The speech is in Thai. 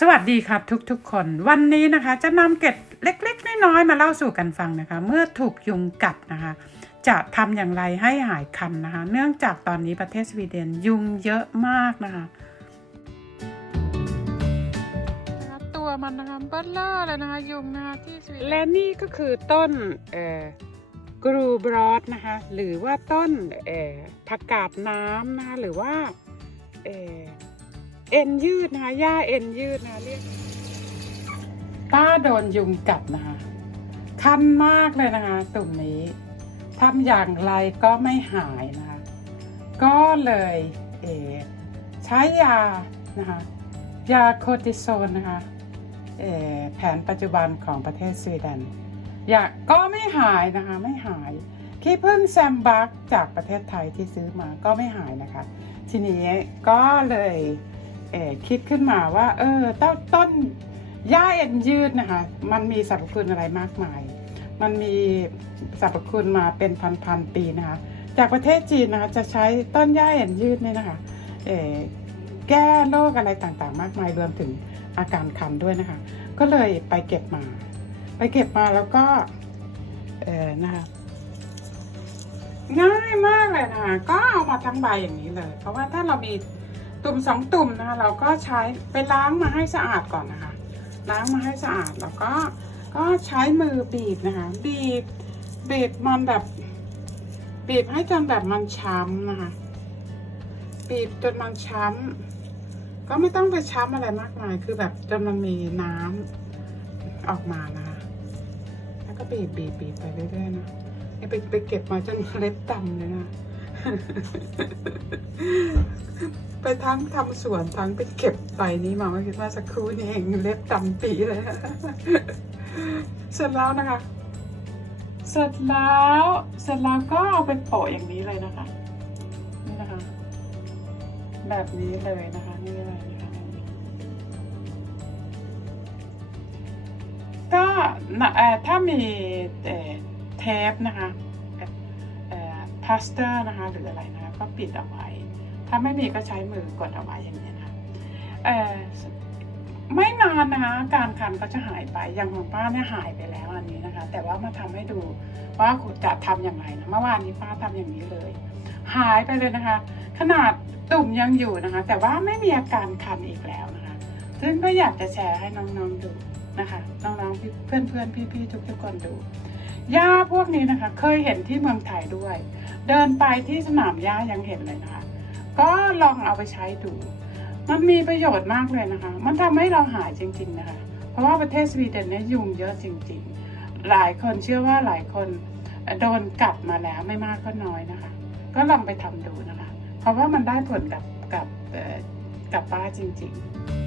สวัสดีครับทุกๆ คนวันนี้นะคะ จะนำเกร็ดเล็กๆ น้อยๆมาเล่าสู่กันฟังนะคะ เมื่อถูกยุงกัดนะคะ จะทำอย่างไรให้หายคันนะคะ เนื่องจากตอนนี้ประเทศสวีเดนยุงเยอะมากนะคะนะคะ ตัวมันนะคะเบัลเลอร์เลยนะคะยุงนะคะที่สวีเดนและนี่ก็คือต้นเอ่อกรูบรอดนะคะหรือว่าต้นเอ่อผักกาดน้ำนะคะหรือว่าเอ่อ เอ็นยืดนะคะหญ้าเอ็นยืดนะเรียกป้าโดนยุงกัดนะคะคันมากเลยนะคะตุ่มนี้ทำอย่างไรก็ไม่หายนะคะ ก็เลยเอใช้ยานะคะยาโคติโซนนะคะแผนปัจจุบันของประเทศสวีเดนยาก็ไม่หายนะคะไม่หายขี้พึ่งแซมบักจากประเทศไทยที่ซื้อมาก็ไม่หายนะคะ ทีนี้ก็เลย คิดขึ้นมาว่า เออต้นต้นหญ้าเอ็นยืดนะคะ มันมีสรรพคุณอะไรมากมาย มันมีสรรพคุณมาเป็นพันๆปีนะคะ จากประเทศจีนนะคะจะใช้ต้นหญ้าเอ็นยืดนี่นะคะเอแก้โรคอะไรต่างๆ มากมายรวมถึงอาการคันด้วยนะคะ ก็เลยไปเก็บมา ไปเก็บมาแล้วก็เออนะคะง่ายมากเลยนะคะก็เอามาทั้งใบอย่างนี้เลย เพราะว่าถ้าเรามี ตุ่มสองตุ่มนะคะเราก็ใช้ไปล้างมาให้สะอาดก่อนนะคะ ล้างมาให้สะอาดแล้วก็ก็ใช้มือบีบนะคะ บีบบีบมันแบบ บีบให้จนแบบมันช้ำนะคะ บีบจนมันช้ำก็ไม่ต้องไปช้ำอะไรมากมายคือแบบจนมันมีน้ำออกมานะคะ แล้วก็บีบบีบบีบไปเรื่อยๆนะไปไปเก็บมาจนเล็บดำเลยนะ ไปทั้งทำสวนทั้งไปเก็บใบนี้มาเมื่อกี้ว่าสักครู่นี้เองเล็บดำปีเลย เสร็จแล้วนะคะ เสร็จแล้วเสร็จแล้วก็เอาไปโปะอย่างนี้เลยนะคะ นี่นะคะ แบบนี้เลยนะคะนี่เลยนะคะก็นะเอ่อถ้ามีเทปนะคะ อ่อพลาสเตอร์นะคะหรืออะไรนะคะก็ปิดเอาไว้ ถ้าไม่มีก็ใช้มือกดเอาไว้อย่างนี้นะคะเออไม่นานนะคะอาการคันก็จะหายไปอย่างของป้าเนี่ยหายไปแล้วอันนี้นะคะ แต่ว่ามาทำให้ดูว่าจะทำอย่างไรนะเมื่อวานนี้ป้าทำอย่างนี้เลย หายไปเลยนะคะ ขนาดตุ่มยังอยู่นะคะ แต่ว่าไม่มีอาการคันอีกแล้วนะคะ ซึ่งก็อยากจะแชร์ให้น้องๆดูนะคะ น้องๆเพื่อนๆพี่ๆทุกๆคนดู หญ้าพวกนี้นะคะ เคยเห็นที่เมืองไทยด้วย เดินไปที่สนามหญ้ายังเห็นเลยนะคะ ก็ลองเอาไปใช้ดู มันมีประโยชน์มากเลยนะคะ มันทำให้เราหายจริง ๆนะคะ เพราะว่าประเทศสวีเดนเนี่ยยุงเยอะจริง ๆ หลายคนเชื่อว่าหลายคนโดนกัดมาแล้วไม่มากก็น้อยนะคะ ก็ลองไปทำดูนะคะ เพราะว่ามันได้ผลกับกับกับป้าจริง ๆ